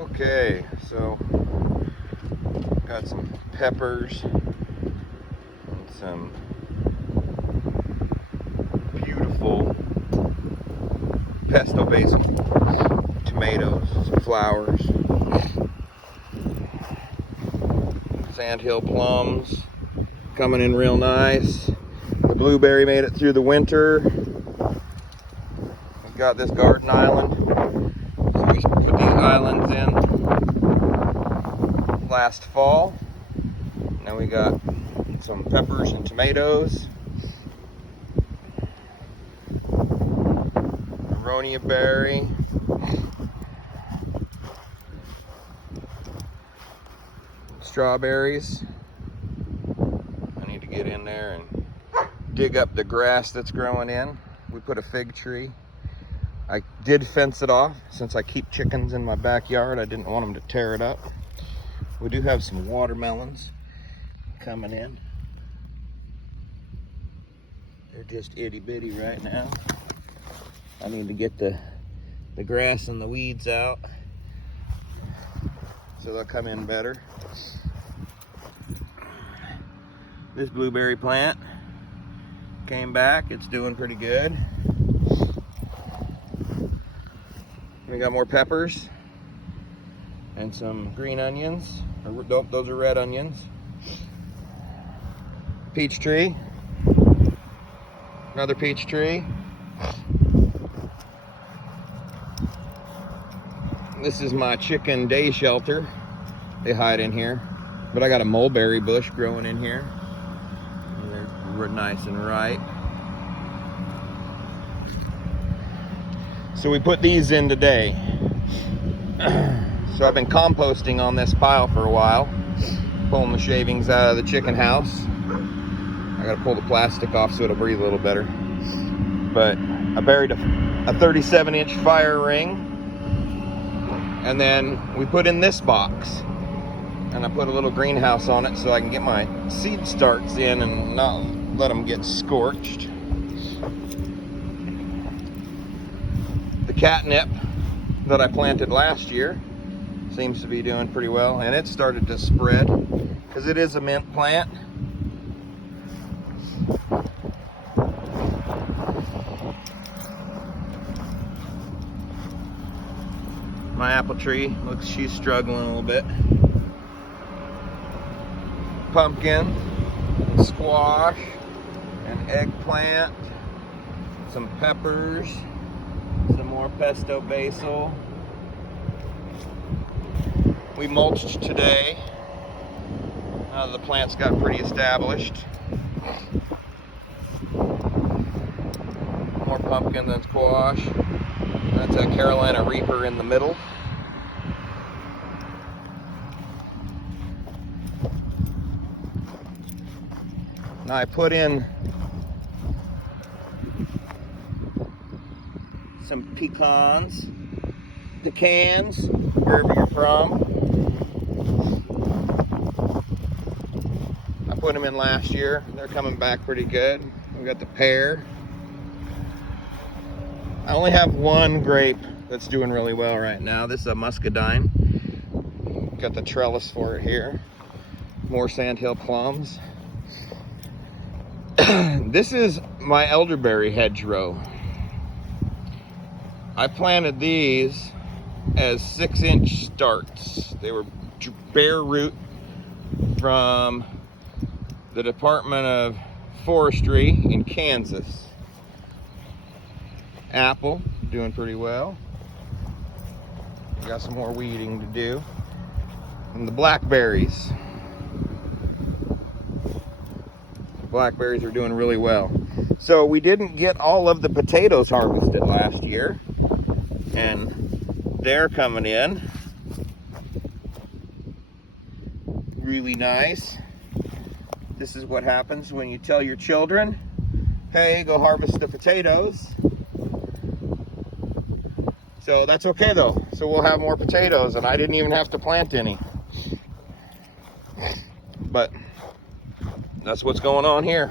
Okay, so got some peppers and some beautiful pesto basil, tomatoes, some flowers, sandhill plums coming in real nice. The blueberry made it through the winter. We've got this garden island. So we put these islands in last fall. Now we got some peppers and tomatoes. Aronia berry. Strawberries. I need to get in there and dig up the grass that's growing in. We put a fig tree. I did fence it off since I keep chickens in my backyard. I didn't want them to tear it up. We do have some watermelons coming in. They're just itty bitty right now. I need to get the grass and the weeds out so they'll come in better. This blueberry plant came back. It's doing pretty good. We got more peppers and some green onions. Those are red onions. Peach tree. Another peach tree. This is my chicken day shelter. They hide in here. But I got a mulberry bush growing in here. And they're nice and ripe. So we put these in today. So I've been composting on this pile for a while, pulling the shavings out of the chicken house. I gotta pull the plastic off so it'll breathe a little better. But I buried a 37-inch fire ring, and then we put in this box, and I put a little greenhouse on it so I can get my seed starts in and not let them get scorched. The catnip that I planted last year seems to be doing pretty well, and it started to spread because it is a mint plant. My apple tree looks, she's struggling a little bit. Pumpkin, squash, and eggplant, some peppers, some more pesto basil. We mulched today. The plants got pretty established. More pumpkin than squash. That's a Carolina Reaper in the middle. Now I put in some pecans, wherever you're from. I put them in last year. They're coming back pretty good. We got the pear. I only have one grape that's doing really well right now. This is a muscadine. Got the trellis for it here. More sandhill plums. This is my elderberry hedgerow. I planted these as 6-inch starts. They were bare root from the Department of Forestry in Kansas. Apple, doing pretty well. Got some more weeding to do. And the blackberries. Blackberries are doing really well. So we didn't get all of the potatoes harvested last year, and they're coming in really nice. This is what happens when you tell your children, hey, go harvest the potatoes. So that's okay though. So we'll have more potatoes, and I didn't even have to plant any. But that's what's going on here.